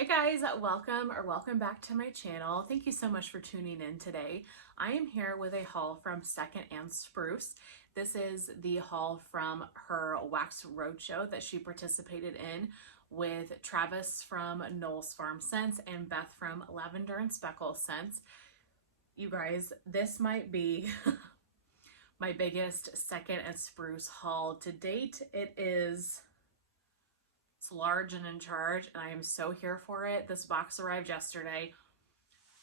Hi guys, welcome back to my channel. Thank you so much for tuning in today. I am here with a haul from Second and Spruce. This is the haul from her Wax Roadshow that she participated in with Travis from Knowles Farm Scents and Beth from Lavender and Speckle Scents. You guys, this might be my biggest Second and Spruce haul to date. It's large and in charge, and I am so here for it. This box arrived yesterday.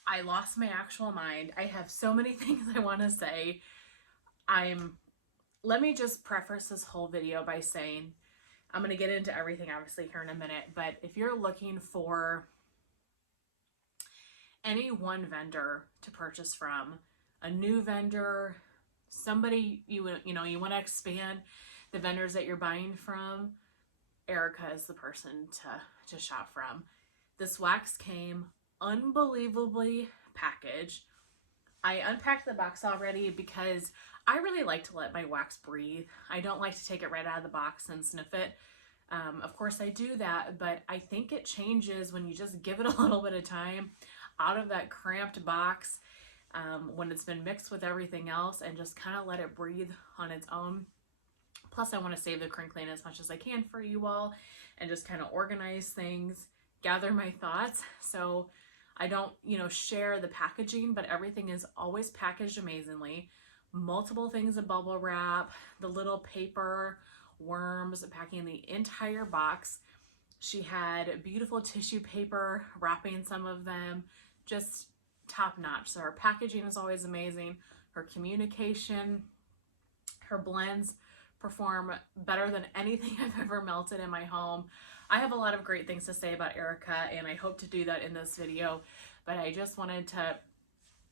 I lost my actual mind. I have so many things I want to say. Let me just preface this whole video by saying, I'm going to get into everything obviously here in a minute, but if you're looking for any one vendor to purchase from, a new vendor, somebody you want to expand the vendors that you're buying from, Erika is the person to shop from. This wax came unbelievably packaged. I unpacked the box already because I really like to let my wax breathe. I don't like to take it right out of the box and sniff it. Of course I do that, but I think it changes when you just give it a little bit of time out of that cramped box when it's been mixed with everything else and just kind of let it breathe on its own. Plus, I want to save the crinkling as much as I can for you all and just kind of organize things, gather my thoughts. So I don't, share the packaging, but everything is always packaged amazingly. Multiple things of bubble wrap, the little paper worms packing the entire box. She had beautiful tissue paper wrapping some of them, just top notch. So her packaging is always amazing. Her communication, her blends perform better than anything I've ever melted in my home. I have a lot of great things to say about Erika, and I hope to do that in this video, but I just wanted to,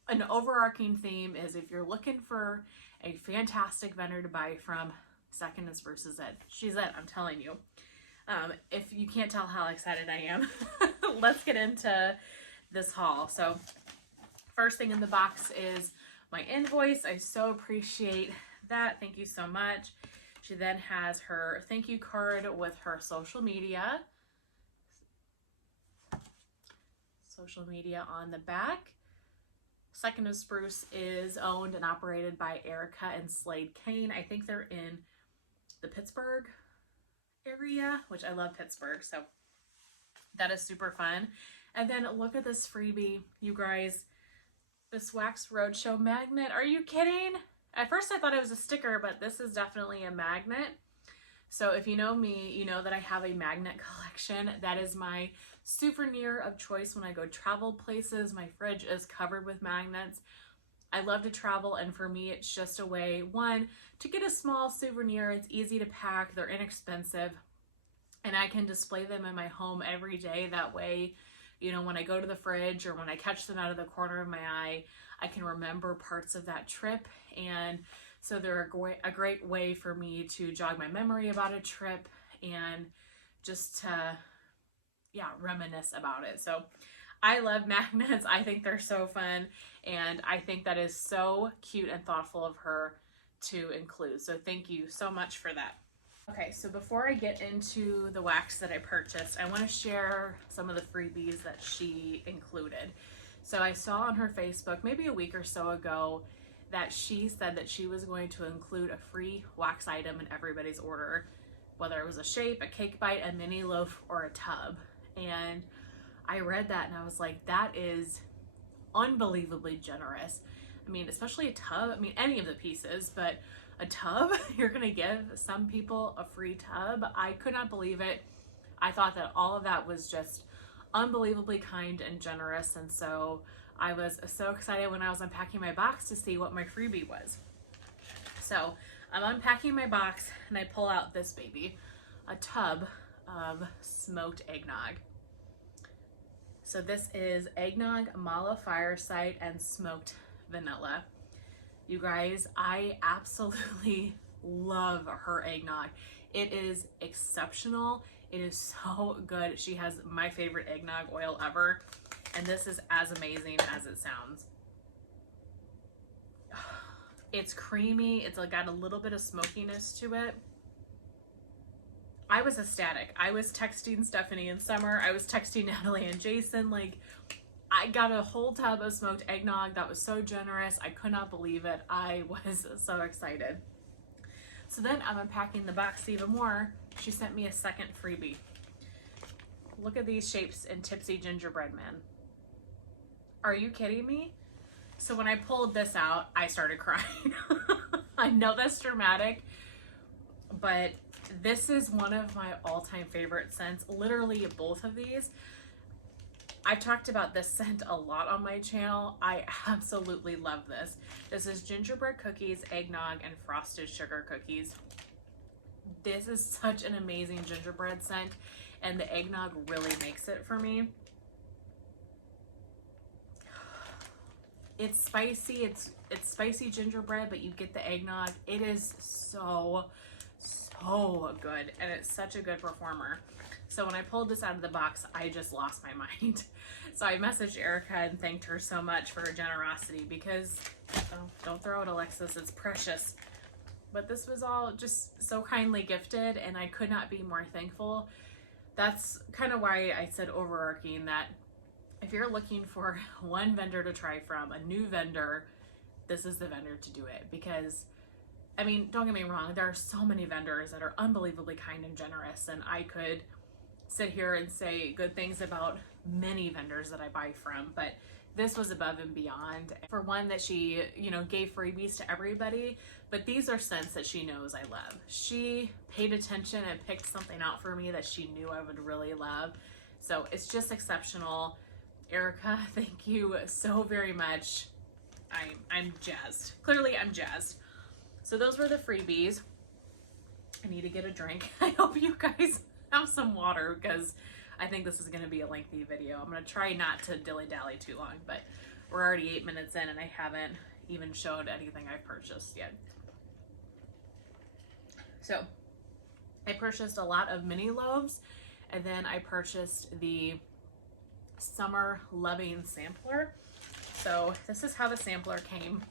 an overarching theme is if you're looking for a fantastic vendor to buy from, Second and Spruce is it. She's it, I'm telling you. If you can't tell how excited I am, let's get into this haul. So first thing in the box is my invoice. I so appreciate that. Thank you so much. She then has her thank you card with her social media on the back. Second of Spruce is owned and operated by Erika and Slade Kane. I think they're in the Pittsburgh area, which I love Pittsburgh, so that is super fun. And then look at this freebie, you guys. This Wax Roadshow magnet. Are you kidding? At first I thought it was a sticker, but this is definitely a magnet. So if you know me, you know that I have a magnet collection. That is my souvenir of choice when I go travel places. My fridge is covered with magnets. I love to travel, and for me it's just a way, one, to get a small souvenir. It's easy to pack, they're inexpensive, and I can display them in my home every day. That way, when I go to the fridge or when I catch them out of the corner of my eye, I can remember parts of that trip. And so they're a great way for me to jog my memory about a trip and just to, reminisce about it. So I love magnets. I think they're so fun. And I think that is so cute and thoughtful of her to include. So thank you so much for that. Okay, so before I get into the wax that I purchased, I want to share some of the freebies that she included. So I saw on her Facebook maybe a week or so ago that she said that she was going to include a free wax item in everybody's order, whether it was a shape, a cake bite, a mini loaf, or a tub. And I read that and I was like, that is unbelievably generous. I mean, especially a tub, any of the pieces, but a tub, you're gonna give some people a free tub. I could not believe it. I thought that all of that was just unbelievably kind and generous, and so I was so excited when I was unpacking my box to see what my freebie was. So I'm unpacking my box and I pull out this baby, a tub of smoked eggnog. So this is eggnog, mala fireside, and smoked vanilla. You guys, I absolutely love her eggnog. It is exceptional. It is so good. She has my favorite eggnog oil ever, and this is as amazing as it sounds. It's creamy. It's got a little bit of smokiness to it. I was ecstatic. I was texting Stephanie and Summer. I was texting Natalie and Jason. Like, I got a whole tub of smoked eggnog. That was so generous. I could not believe it. I was so excited. So then I'm unpacking the box even more. She sent me a second freebie. Look at these shapes in Tipsy Gingerbread Man. Are you kidding me? So when I pulled this out, I started crying. I know that's dramatic, but this is one of my all-time favorite scents. Literally both of these. I've talked about this scent a lot on my channel. I absolutely love this. This is gingerbread cookies, eggnog, and frosted sugar cookies. This is such an amazing gingerbread scent, and the eggnog really makes it for me. It's spicy, it's spicy gingerbread, but you get the eggnog. It is so good, and it's such a good performer. So when I pulled this out of the box, I just lost my mind. So I messaged Erika and thanked her so much for her generosity, because, oh, don't throw it, Alexis, it's precious. But this was all just so kindly gifted, and I could not be more thankful. That's kind of why I said overarching that if you're looking for one vendor to try from, a new vendor, this is the vendor to do it. Because, I mean, don't get me wrong, there are so many vendors that are unbelievably kind and generous, and I could sit here and say good things about many vendors that I buy from, but this was above and beyond. For one, that she, you know, gave freebies to everybody, but these are scents that she knows I love. She paid attention and picked something out for me that she knew I would really love. So it's just exceptional. Erika, thank you so very much. I'm jazzed. Clearly I'm jazzed. So those were the freebies. I need to get a drink. I hope you guys have some water, because I think this is going to be a lengthy video. I'm going to try not to dilly-dally too long, but we're already 8 minutes in and I haven't even showed anything I've purchased yet. So I purchased a lot of mini loaves, and then I purchased the Summer Lovin sampler. So this is how the sampler came.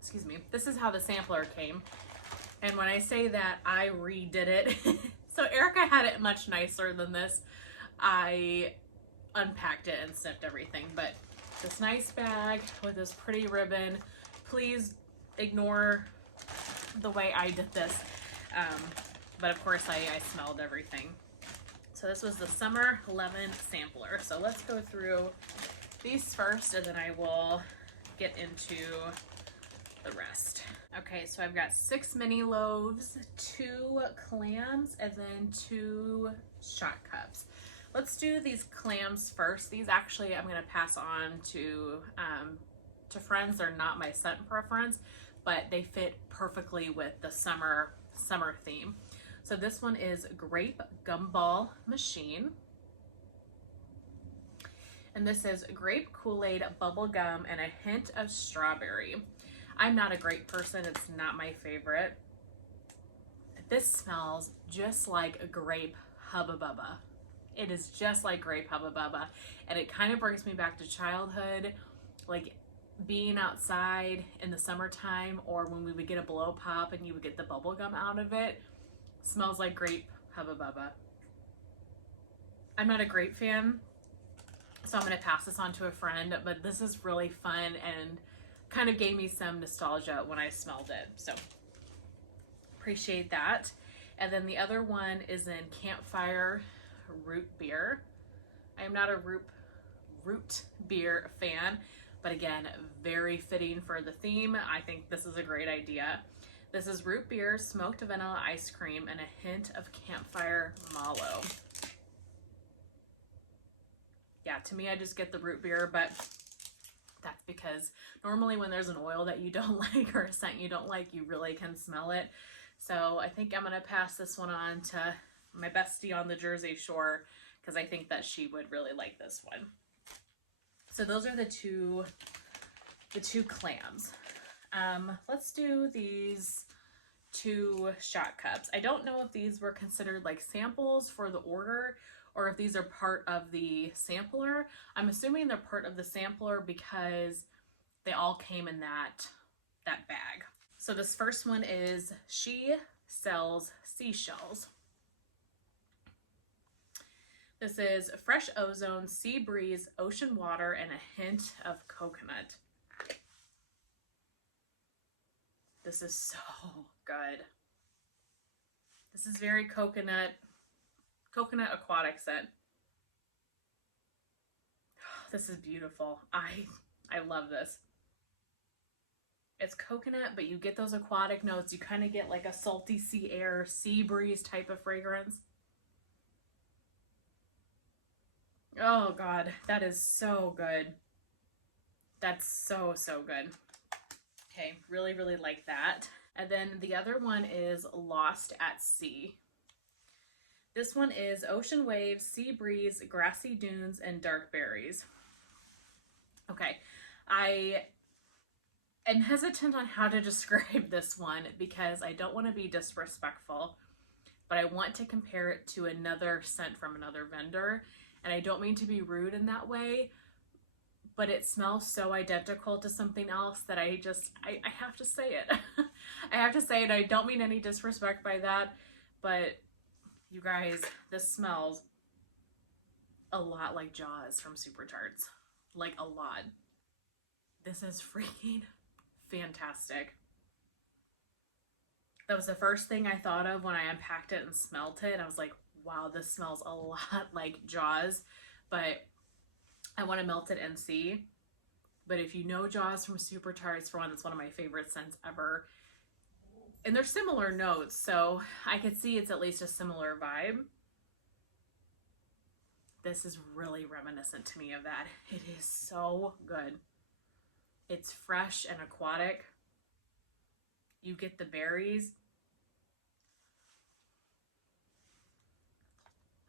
Excuse me. This is how the sampler came. And when I say that, I redid it. So Erika had it much nicer than this. I unpacked it and snipped everything, but this nice bag with this pretty ribbon. Please ignore the way I did this. But of course I smelled everything. So this was the Summer Lovin sampler. So let's go through these first, and then I will get into the rest. Okay, so I've got 6 mini loaves, 2 clams, and then 2 shot cups. Let's do these clams first. These actually I'm going to pass on to friends. They're not my scent preference, but they fit perfectly with the summer theme. So this one is Grape Gumball Machine. And this is Grape Kool-Aid Bubble Gum and a hint of strawberry. I'm not a grape person. It's not my favorite. This smells just like a grape Hubba Bubba. It is just like grape Hubba Bubba. And it kind of brings me back to childhood, like being outside in the summertime, or when we would get a blow pop and you would get the bubble gum out of it. Smells like grape Hubba Bubba. I'm not a grape fan, so I'm going to pass this on to a friend, but this is really fun and kind of gave me some nostalgia when I smelled it. So appreciate that. And then the other one is in Campfire Root Beer. I am not a root beer fan, but again, very fitting for the theme. I think this is a great idea. This is root beer, smoked vanilla ice cream, and a hint of campfire mallow. Yeah, to me, I just get the root beer, but that's because normally when there's an oil that you don't like or a scent you don't like, you really can smell it. So I think I'm going to pass this one on to my bestie on the Jersey Shore, because I think that she would really like this one. So those are the two clams. Let's do these 2 shot cups. I don't know if these were considered like samples for the order, or if these are part of the sampler. I'm assuming they're part of the sampler because they all came in that bag. So this first one is She Sells Seashells. This is fresh ozone, sea breeze, ocean water, and a hint of coconut. This is so good. This is very coconut aquatic scent. This is beautiful. I love this. It's coconut, but you get those aquatic notes. You kind of get like a salty sea air, sea breeze type of fragrance. Oh God, that is so good. That's so, so good. Okay, really, really like that. And then the other one is Lost at Sea. This one is ocean waves, sea breeze, grassy dunes, and dark berries. Okay, I am hesitant on how to describe this one because I don't want to be disrespectful, but I want to compare it to another scent from another vendor. And I don't mean to be rude in that way, but it smells so identical to something else that I have to say it. I have to say it. I don't mean any disrespect by that, but you guys, this smells a lot like Jaws from Super Tarts. Like a lot. This is freaking fantastic. That was the first thing I thought of when I unpacked it and smelled it. I was like, wow, this smells a lot like Jaws, but I want to melt it and see. But if you know Jaws from Super Tarts, for one, that's one of my favorite scents ever. And they're similar notes, so I could see it's at least a similar vibe. This is really reminiscent to me of that. It is so good. It's fresh and aquatic. You get the berries.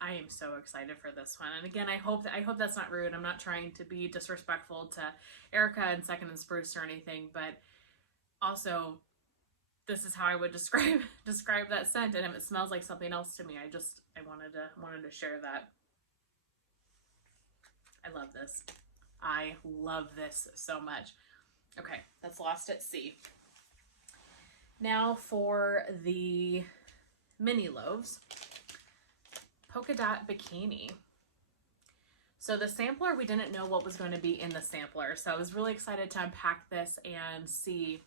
I am so excited for this one. And again, I hope that's not rude. I'm not trying to be disrespectful to Erika and Second and Spruce or anything, but also this is how I would describe that scent. And if it smells like something else to me, I wanted to share that. I love this. I love this so much. Okay, that's Lost at Sea. Now for the mini loaves. Polka Dot Bikini. So the sampler, we didn't know what was going to be in the sampler. So I was really excited to unpack this and see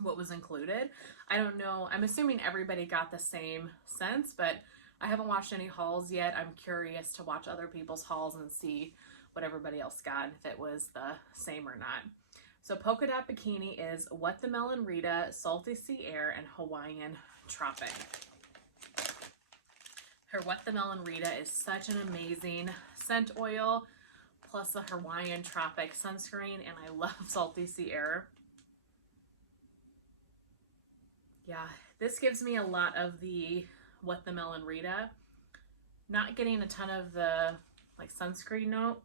what was included. I don't know. I'm assuming everybody got the same scents, but I haven't watched any hauls yet. I'm curious to watch other people's hauls and see what everybody else got, if it was the same or not. So Polka Dot Bikini is What the Melon Rita, Salty Sea Air, and Hawaiian Tropic. Her What the Melon Rita is such an amazing scent oil, plus the Hawaiian Tropic sunscreen, and I love Salty Sea Air. Yeah, this gives me a lot of the What the Melon Rita. Not getting a ton of the like sunscreen note,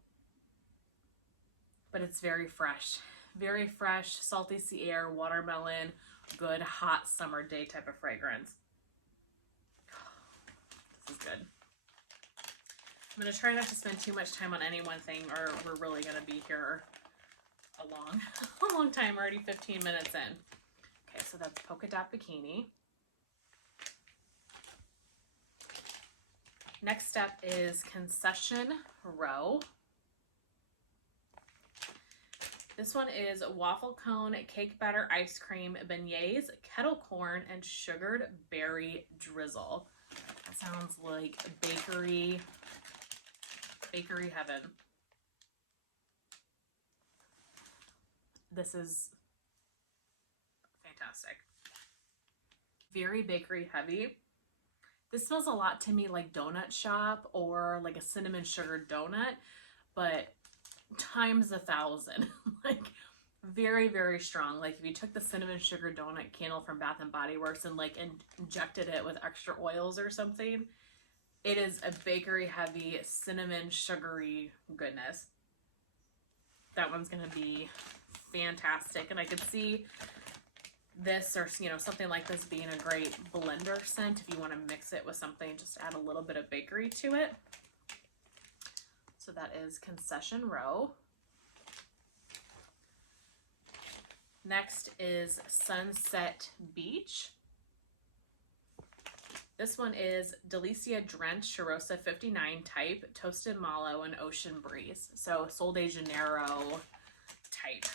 but it's very fresh. Very fresh, salty sea air, watermelon, good hot summer day type of fragrance. This is good. I'm going to try not to spend too much time on any one thing or we're really going to be here a long time, already 15 minutes in. Okay, so that's Polka Dot Bikini. Next up is Concession Row. This one is waffle cone, cake batter, ice cream, beignets, kettle corn, and sugared berry drizzle. That sounds like bakery heaven. This is fantastic. Very bakery heavy. This smells a lot to me like donut shop or like a cinnamon sugar donut, but times 1,000. Like very, very strong. Like if you took the cinnamon sugar donut candle from Bath and Body Works and like injected it with extra oils or something, it is a bakery heavy cinnamon sugary goodness. That one's gonna be fantastic, and I could see this or something like this being a great blender scent if you want to mix it with something, just add a little bit of bakery to it. So that is Concession Row. Next is Sunset Beach. This one is Delicia Drenched Charosta 59 type, Toasted Mallow and Ocean Breeze. So Sol de Janeiro type.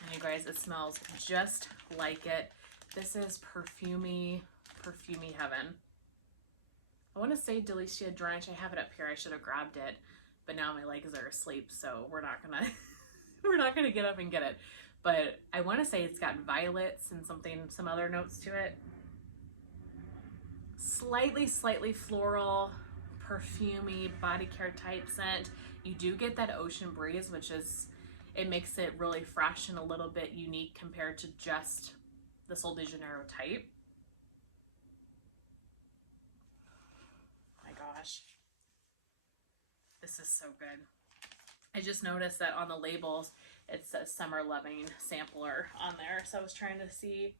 And you guys, it smells just like it. This is perfumey heaven. I want to say Delicia Drench. I have it up here. I should have grabbed it, but now my legs are asleep, so we're not gonna get up and get it. But I want to say it's got violets and some other notes to it. Slightly floral, perfumey, body care type scent. You do get that ocean breeze, which is, it makes it really fresh and a little bit unique compared to just the Sol de Janeiro type. My gosh, this is so good. I just noticed that on the labels it says Summer Loving Sampler on there, so I was trying to see.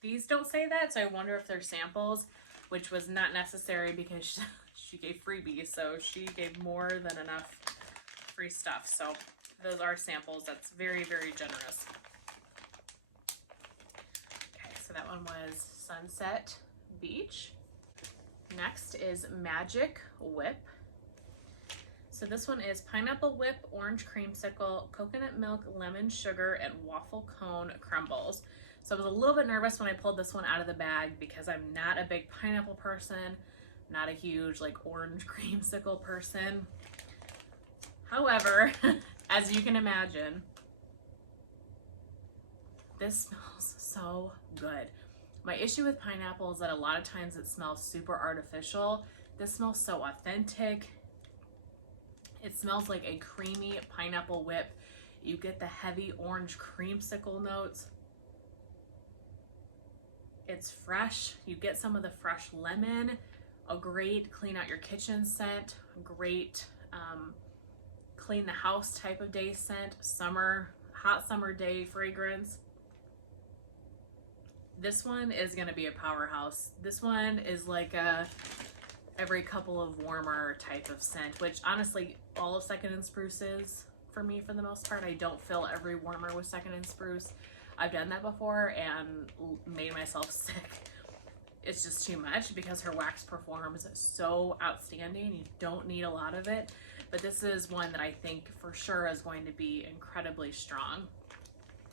These don't say that, so I wonder if they're samples, which was not necessary because she gave freebies, so she gave more than enough free stuff. So those are samples. That's very, very generous. Okay, so that one was Sunset Beach. Next is Magic Whip. So this one is Pineapple Whip, Orange Creamsicle, Coconut Milk, Lemon Sugar, and Waffle Cone Crumbles. So I was a little bit nervous when I pulled this one out of the bag because I'm not a big pineapple person, not a huge like orange creamsicle person. However, as you can imagine, this smells so good. My issue with pineapple is that a lot of times it smells super artificial. This smells so authentic. It smells like a creamy pineapple whip. You get the heavy orange creamsicle notes. It's fresh. You get some of the fresh lemon, a great clean out your kitchen scent, a great clean the house type of day scent, hot summer day fragrance. This one is gonna be a powerhouse. This one is like a every couple of warmer type of scent, which honestly all of Second and Spruce is for me for the most part. I don't fill every warmer with Second and Spruce. I've done that before and made myself sick. It's just too much because her wax performs so outstanding. You don't need a lot of it, but this is one that I think for sure is going to be incredibly strong.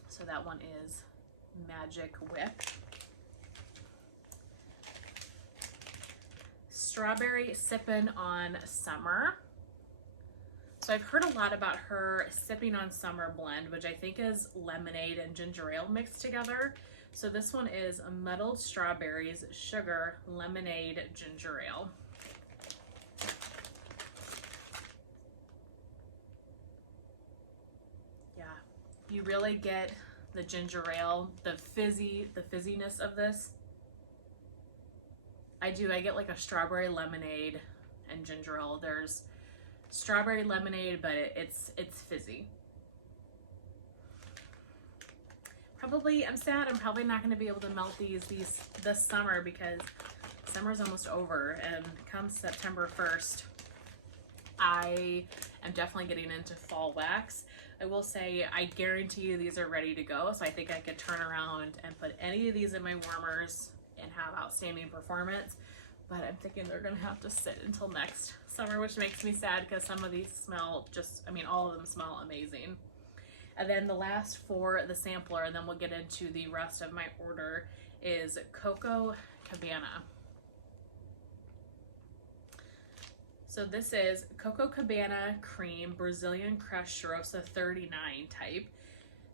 So that one is Magic Whip. Strawberry Sippin' on Summer. So I've heard a lot about her Sipping on Summer blend, which I think is lemonade and ginger ale mixed together. So this one is muddled strawberries, sugar, lemonade, ginger ale. Yeah, you really get the ginger ale, the fizziness of this. I get like a strawberry lemonade and ginger ale. There's strawberry lemonade, but it's fizzy. I'm sad I'm probably not going to be able to melt these this summer because summer's almost over, and come September 1st I am definitely getting into fall wax. I will say I guarantee you these are ready to go, so I think I could turn around and put any of these in my warmers and have outstanding performance, but I'm thinking they're gonna have to sit until next summer, which makes me sad because some of these smell just, I mean, all of them smell amazing. And then the last for the sampler, and then we'll get into the rest of my order, is Coco Cabana. So this is Coco Cabana Cream Brazilian Crushed Charosta 39 type,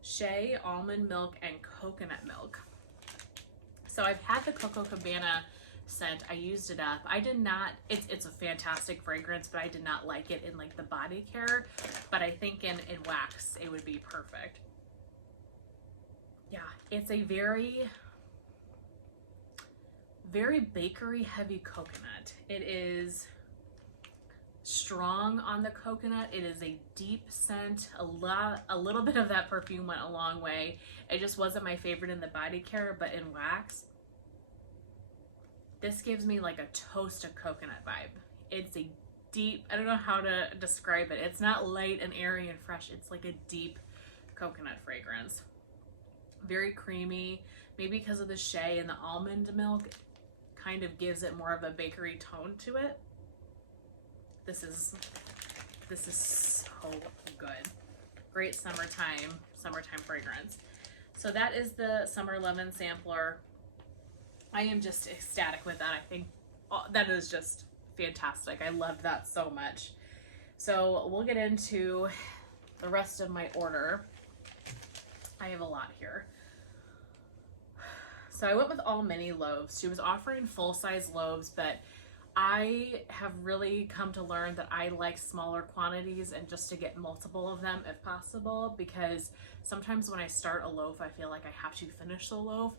shea, almond milk, and coconut milk. So I've had the Coco Cabana scent. I used it up. I did not, it's a fantastic fragrance, but I did not like it in like the body care, but I think in wax it would be perfect. Yeah, it's a very bakery heavy coconut. It is strong on the coconut. It is a deep scent. A little bit of that perfume went a long way. It just wasn't my favorite in the body care, but in wax, this gives me like a toast of coconut vibe. It's a deep, I don't know how to describe it. It's not light and airy and fresh. It's like a deep coconut fragrance. Very creamy, maybe because of the shea and the almond milk kind of gives it more of a bakery tone to it. This is so good. Great summertime fragrance. So that is the Summer Lovin sampler. I am just ecstatic with that. I think that is just fantastic. I loved that so much. So we'll get into the rest of my order. I have a lot here. So I went with all mini loaves. She was offering full-size loaves, but I have really come to learn that I like smaller quantities and just to get multiple of them if possible, because sometimes when I start a loaf, I feel like I have to finish the loaf.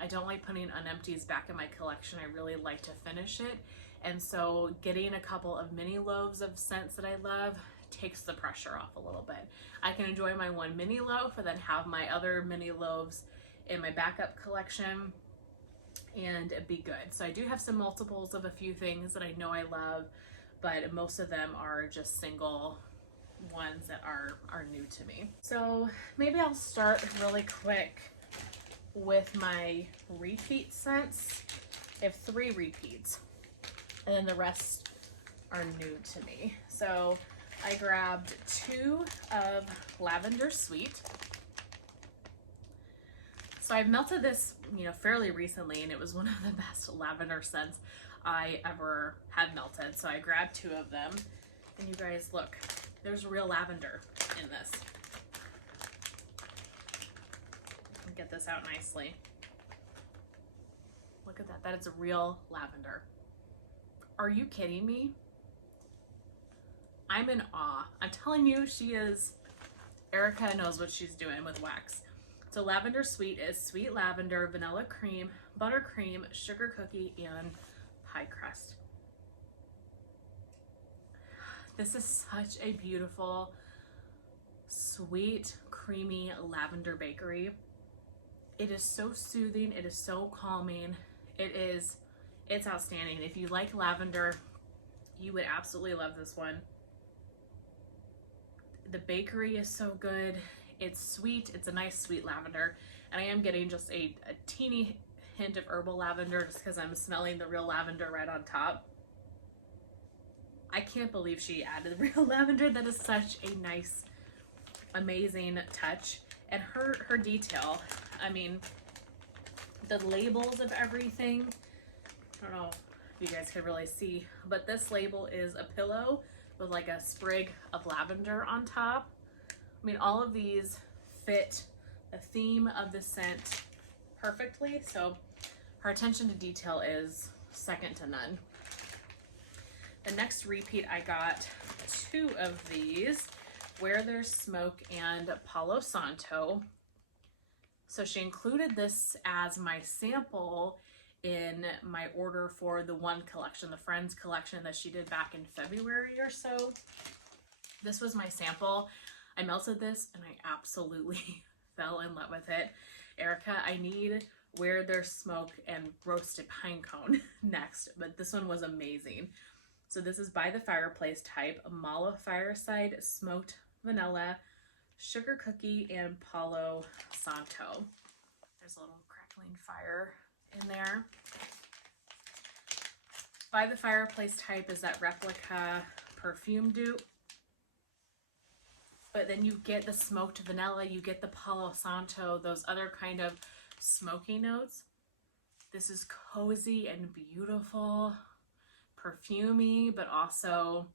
I don't like putting unempties back in my collection. I really like to finish it. And so getting a couple of mini loaves of scents that I love takes the pressure off a little bit. I can enjoy my one mini loaf and then have my other mini loaves in my backup collection and it'd be good. So I do have some multiples of a few things that I know I love, but most of them are just single ones that are new to me. So maybe I'll start really quick with my repeat scents. I have 3 repeats and then the rest are new to me. So I grabbed 2 of Lavender Sweet. So I've melted this, fairly recently, and it was one of the best lavender scents I ever had melted. So I grabbed 2 of them, and you guys look, there's real lavender in this. Get this out nicely. Look at that. That is a real lavender. Are you kidding me? I'm in awe. I'm telling you, Erika knows what she's doing with wax. So Lavender Sweet is sweet lavender, vanilla cream, buttercream, sugar cookie, and pie crust. This is such a beautiful, sweet, creamy lavender bakery. It is so soothing. It is so calming. It's outstanding. If you like lavender, you would absolutely love this one. The bakery is so good. It's sweet. It's a nice sweet lavender. And I am getting just a teeny hint of herbal lavender just because I'm smelling the real lavender right on top. I can't believe she added real lavender. That is such a nice, amazing touch. And her detail, I mean, the labels of everything, I don't know if you guys can really see, but this label is a pillow with like a sprig of lavender on top. I mean, all of these fit the theme of the scent perfectly. So her attention to detail is second to none. The next repeat, I got 2 of these, Where There's Smoke and Palo Santo. So she included this as my sample in my order for the one collection, the Friends collection that she did back in February or so. This was my sample. I melted this and I absolutely fell in love with it. Erika, I need Where There's Smoke and Roasted Pine Cone next, but this one was amazing. So this is By the Fireplace type, Mala Fireside, Smoked Vanilla, Sugar Cookie, and Palo Santo. There's a little crackling fire in there. By the Fireplace type is that replica perfume dupe. But then you get the smoked vanilla, you get the Palo Santo, those other kind of smoky notes. This is cozy and beautiful, perfumey, but also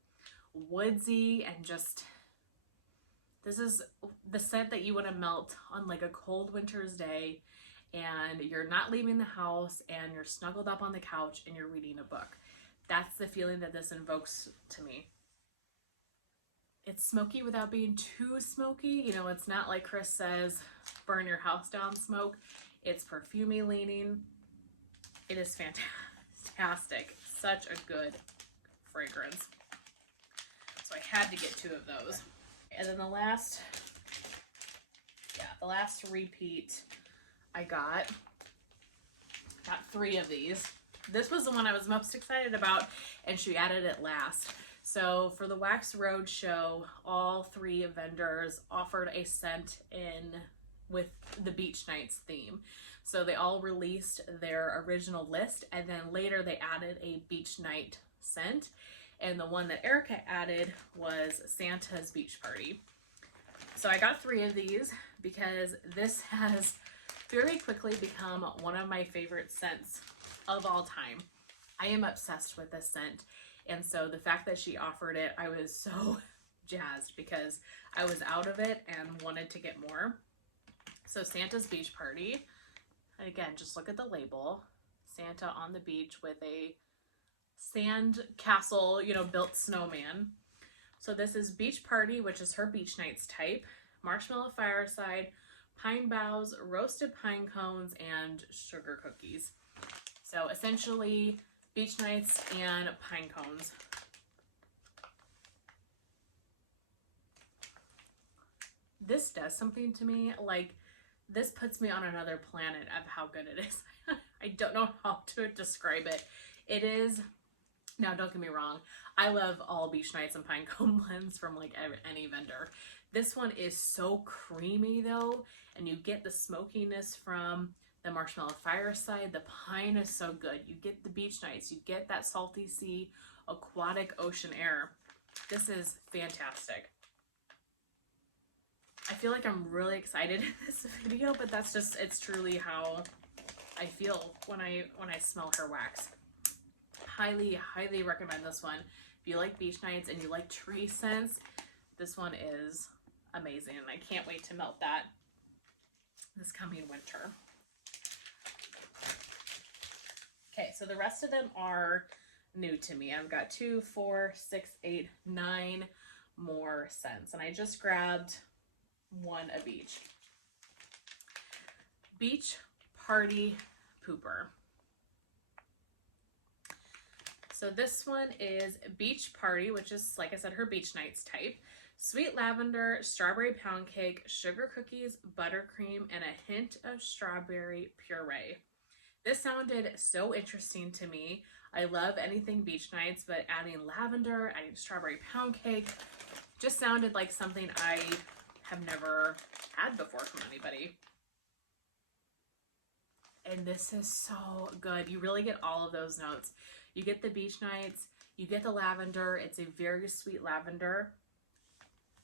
woodsy, and just, this is the scent that you want to melt on like a cold winter's day and you're not leaving the house and you're snuggled up on the couch and you're reading a book. That's the feeling that this invokes to me. It's smoky without being too smoky. It's not like Chris says, burn your house down smoke. It's perfumey leaning. It is fantastic. Such a good fragrance. So I had to get 2 of those. And then the last repeat I got 3 of these. This was the one I was most excited about, and she added it last. So for the Wax Roadshow, all 3 vendors offered a scent in with the Beach Nights theme. So they all released their original list, and then later they added a Beach Night scent. And the one that Erika added was Santa's Beach Party. So I got 3 of these because this has very quickly become one of my favorite scents of all time. I am obsessed with this scent. And so the fact that she offered it, I was so jazzed because I was out of it and wanted to get more. So Santa's Beach Party. Again, just look at the label. Santa on the beach with a sand castle, you know, built snowman. So this is Beach Party, which is her Beach Nights type. Marshmallow Fireside, Pine Boughs, Roasted Pine Cones, and Sugar Cookies. So essentially, Beach Nights and Pine Cones. This does something to me. Like, this puts me on another planet of how good it is. I don't know how to describe it. It is, now don't get me wrong, I love all Beach Nights and Pine Cone blends from like any vendor. This one is so creamy though, and you get the smokiness from the Marshmallow Fireside. The pine is so good. You get the Beach Nights, you get that salty sea, aquatic ocean air. This is fantastic. I feel like I'm really excited in this video, but that's just, it's truly how I feel when I smell her wax. Highly, highly recommend this one. If you like Beach Nights and you like tree scents, this one is amazing. And I can't wait to melt that this coming winter. Okay, so the rest of them are new to me. I've got 2, 4, 6, 8, 9 more scents. And I just grabbed one of each. Beach Party Pooper. So this one is Beach Party, which is, like I said, her Beach Nights type. Sweet lavender, strawberry pound cake, sugar cookies, buttercream, and a hint of strawberry puree. This sounded so interesting to me. I love anything Beach Nights, but adding lavender, adding strawberry pound cake, just sounded like something I have never had before from anybody. And this is so good. You really get all of those notes. You get the Beach Nights, you get the lavender. It's a very sweet lavender.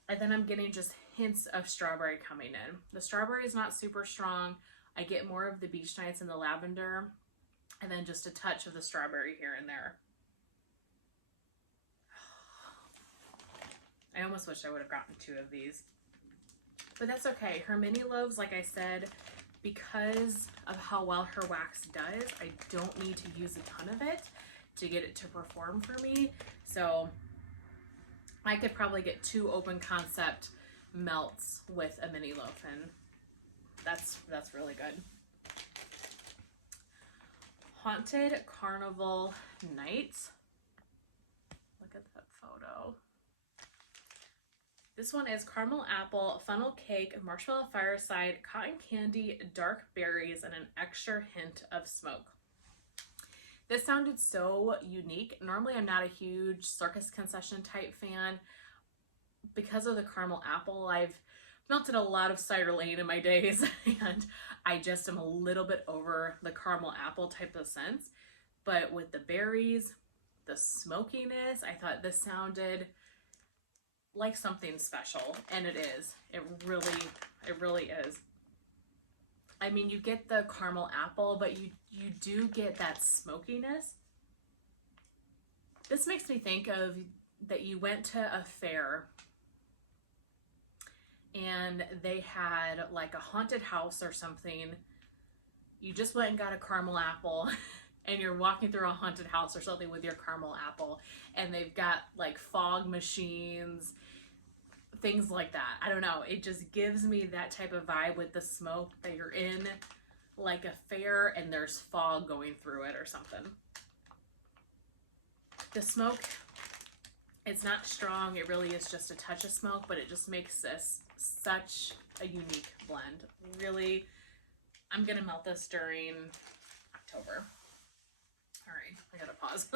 And then I'm getting just hints of strawberry coming in. The strawberry is not super strong. I get more of the Beach Nights and the lavender, and then just a touch of the strawberry here and there. I almost wish I would have gotten 2 of these. But that's okay. Her mini loaves, like I said, because of how well her wax does, I don't need to use a ton of it to get it to perform for me. So I could probably get 2 open concept melts with a mini loaf, and that's really good. Haunted Carnival Nights. Look at that photo. This one is caramel apple, funnel cake, marshmallow fireside, cotton candy, dark berries, and an extra hint of smoke. This sounded so unique. Normally I'm not a huge circus concession type fan. Because of the caramel apple, I've melted a lot of Cider Lane in my days, and I just am a little bit over the caramel apple type of scents. But with the berries, the smokiness, I thought this sounded like something special, and it is. It really is. I mean, you get the caramel apple, but you do get that smokiness. This makes me think of that you went to a fair and they had like a haunted house or something. You just went and got a caramel apple and you're walking through a haunted house or something with your caramel apple, and they've got like fog machines, things like that. I don't know. It just gives me that type of vibe with the smoke, that you're in like a fair and there's fog going through it or something. The smoke, it's not strong. It really is just a touch of smoke, but it just makes this such a unique blend. Really, I'm going to melt this during October. All right, I gotta pause.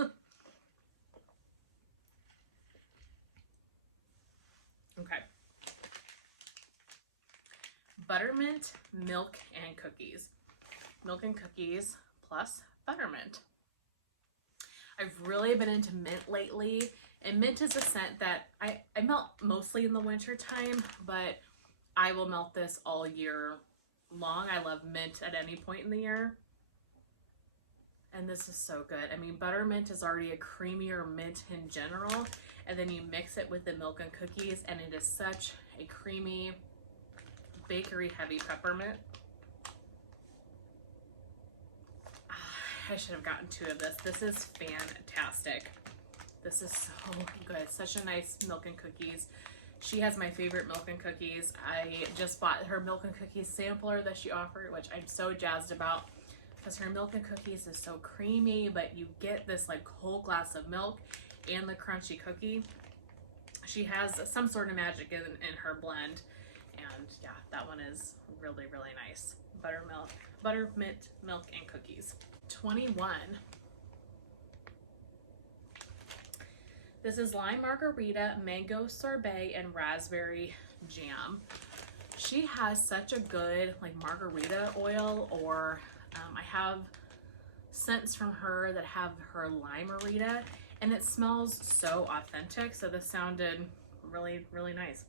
Okay. Buttermint, milk, and cookies. Milk and cookies plus buttermint. I've really been into mint lately, and mint is a scent that I melt mostly in the winter time, but I will melt this all year long. I love mint at any point in the year. And this is so good. I mean, buttermint is already a creamier mint in general, and then you mix it with the milk and cookies, and it is such a creamy, bakery heavy peppermint. I should have gotten 2 of this. This is fantastic. This is so good. Such a nice milk and cookies. She has my favorite milk and cookies. I just bought her milk and cookies sampler that she offered, which I'm so jazzed about, because her milk and cookies is so creamy, but you get this like whole glass of milk and the crunchy cookie. She has some sort of magic in her blend, and yeah, that one is really, really nice. Buttermint, milk, and cookies. 21. This is lime margarita, mango sorbet, and raspberry jam. She has such a good like margarita oil, or I have scents from her that have her lime-marita, and it smells so authentic. So this sounded really, really nice.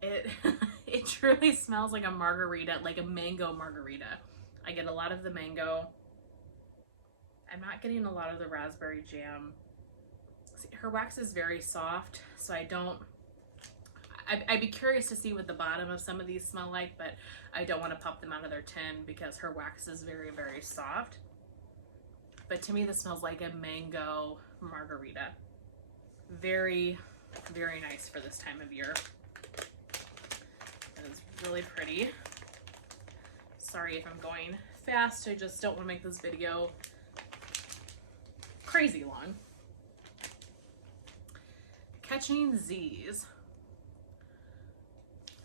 It truly smells like a margarita, like a mango margarita. I get a lot of the mango. I'm not getting a lot of the raspberry jam. See, her wax is very soft, so I'd be curious to see what the bottom of some of these smell like, but I don't want to pop them out of their tin because her wax is very, very soft. But to me, this smells like a mango margarita. Very, very nice for this time of year. It is really pretty. Sorry if I'm going fast. I just don't want to make this video crazy long. Catching Z's.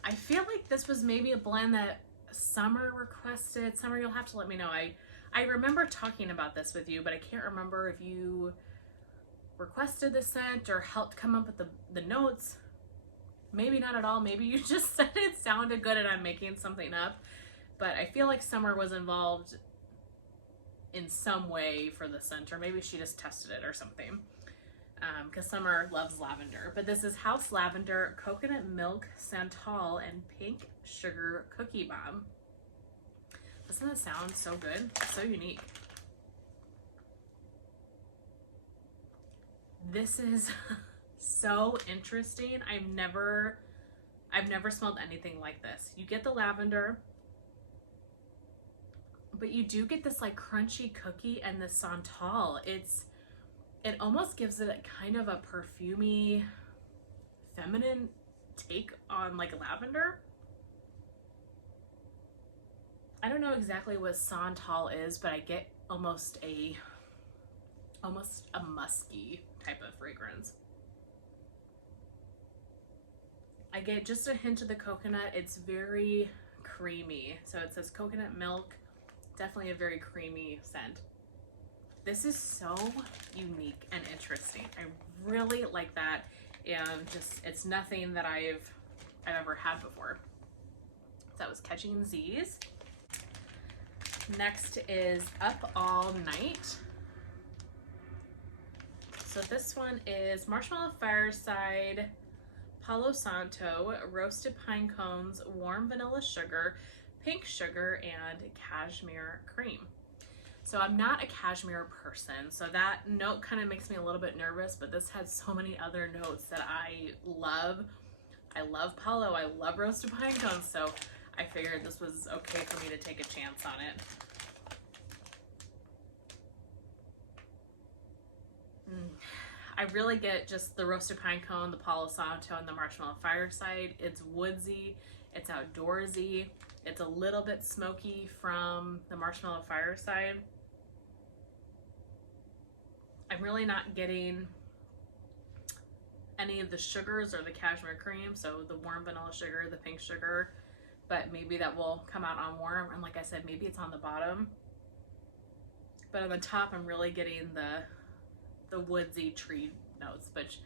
I feel like this was maybe a blend that Summer requested. Summer, you'll have to let me know. I remember talking about this with you, but I can't remember if you requested the scent or helped come up with the notes. Maybe not at all. Maybe you just said it sounded good and I'm making something up. But I feel like Summer was involved in some way for the scent, or maybe she just tested it or something. Because Summer loves lavender. But this is House Lavender, Coconut Milk, Santal, and Pink Sugar Cookie Bomb. Doesn't that sound so good? So unique. This is so interesting. I've never smelled anything like this. You get the lavender, but you do get this like crunchy cookie and the Santal. It almost gives it a kind of a perfumey, feminine take on like lavender. I don't know exactly what Santal is, but I get almost a musky type of fragrance. I get just a hint of the coconut. It's very creamy. So it says coconut milk, definitely a very creamy scent. This is so unique and interesting. I really like that, and just it's nothing that I've ever had before. So that was Catching Z's. Next is Up All Night. So this one is Marshmallow Fireside, Palo Santo, roasted pine cones, warm vanilla sugar, pink sugar, and cashmere cream. So I'm not a cashmere person, so that note kind of makes me a little bit nervous, but this has so many other notes that I love. I love Palo, I love roasted pine cones, so I figured this was okay for me to take a chance on it. I really get just the roasted pine cone, the Palo Santo, and the Marshmallow Fireside. It's woodsy, it's outdoorsy, it's a little bit smoky from the Marshmallow Fireside. I'm really not getting any of the sugars or the cashmere cream, so the warm vanilla sugar, the pink sugar, but maybe that will come out on warm, and like I said, maybe it's on the bottom. But on the top, I'm really getting the woodsy tree notes, which,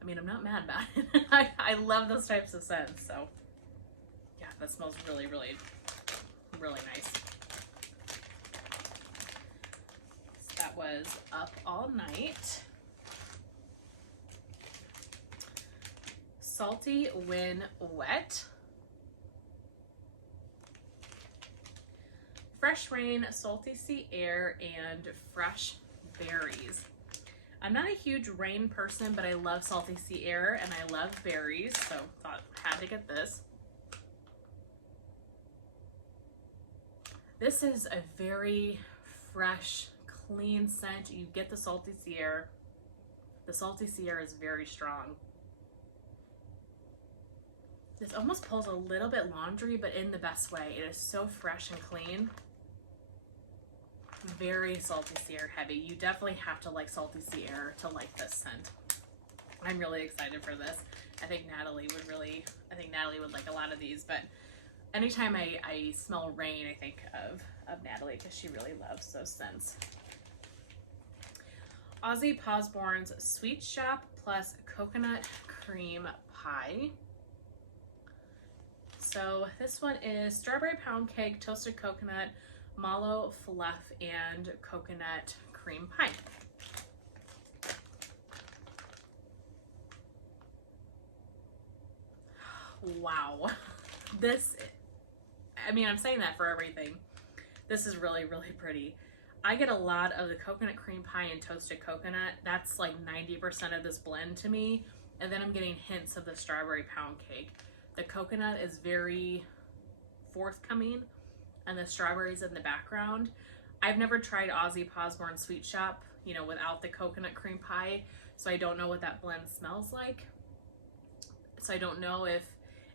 I mean, I'm not mad about it. I love those types of scents, so Yeah, that smells really, really, really nice. So that was Up All Night. Salty When Wet. Fresh Rain, Salty Sea Air, and Fresh Berries. I'm not a huge rain person, but I love salty sea air and I love berries, so thought had to get this. This is a very fresh, clean scent. You get the salty sea air. The salty sea air is very strong. This almost pulls a little bit laundry, but in the best way. It is so fresh and clean. Very salty sea air heavy. You definitely have to like salty sea air to like this scent. I'm really excited for this. I think Natalie would like a lot of these, but anytime I smell rain, I think of Natalie because she really loves those scents. Ozzy Osbourne's Sweet Shop plus Coconut Cream Pie. So this one is strawberry pound cake, toasted coconut, mallow fluff, and coconut cream pie. Wow. This, I mean, I'm saying that for everything. This is really, really pretty. I get a lot of the coconut cream pie and toasted coconut. That's like 90% of this blend to me. And then I'm getting hints of the strawberry pound cake. The coconut is very forthcoming and the strawberries in the background. I've never tried Ozzy Osbourne Sweet Shop, you know, without the coconut cream pie. So I don't know what that blend smells like. So I don't know if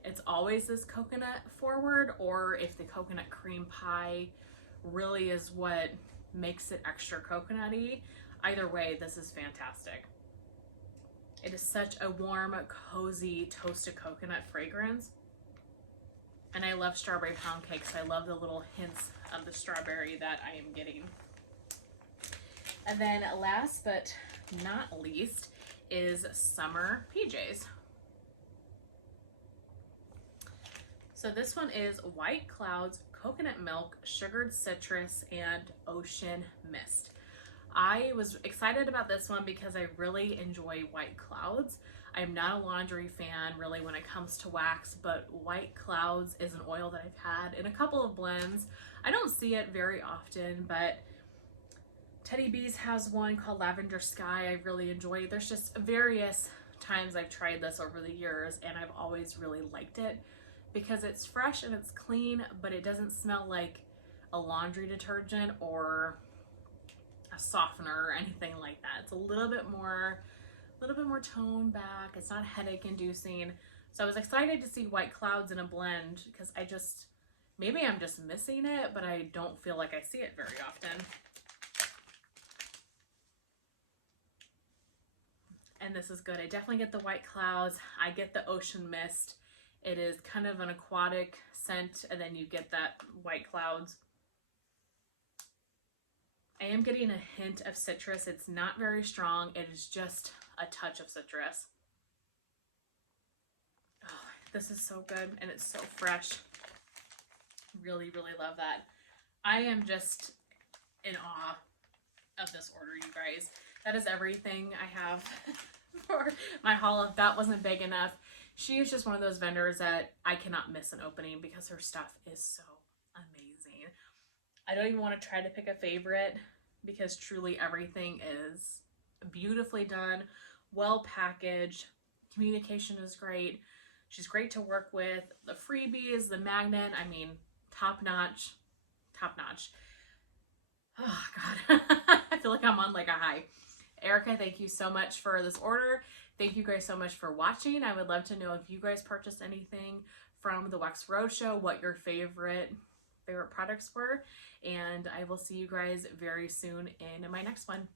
it's always this coconut forward or if the coconut cream pie really is what makes it extra coconutty. Either way, this is fantastic. It is such a warm, cozy, toasted coconut fragrance. And I love strawberry pound cakes. I love the little hints of the strawberry that I am getting. And then last but not least is Summer PJs. So this one is White Clouds, Coconut Milk, Sugared Citrus, and Ocean Mist. I was excited about this one because I really enjoy White Clouds. I'm not a laundry fan really when it comes to wax, but White Clouds is an oil that I've had in a couple of blends. I don't see it very often, but Teddy Bees has one called Lavender Sky I really enjoy. There's just various times I've tried this over the years and I've always really liked it because it's fresh and it's clean, but it doesn't smell like a laundry detergent or a softener or anything like that. It's a little bit more toned back. It's not headache inducing. So I was excited to see White Clouds in a blend because maybe I'm just missing it, but I don't feel like I see it very often. And this is good. I definitely get the White Clouds. I get the Ocean Mist. It is kind of an aquatic scent, and then you get that White Clouds. I am getting a hint of citrus. It's not very strong. It is just a touch of citrus. Oh, this is so good, and it's so fresh. Really, really love that. I am just in awe of this order, you guys. That is everything I have for my haul. If that wasn't big enough, she is just one of those vendors that I cannot miss an opening because her stuff is so amazing. I don't even want to try to pick a favorite because truly everything is beautifully done, well packaged, communication is great. She's great to work with. The freebies, the magnet, I mean, top notch, top notch. Oh God, I feel like I'm on like a high. Erika, thank you so much for this order. Thank you guys so much for watching. I would love to know if you guys purchased anything from the Wax Roadshow, what your favorite products were, and I will see you guys very soon in my next one.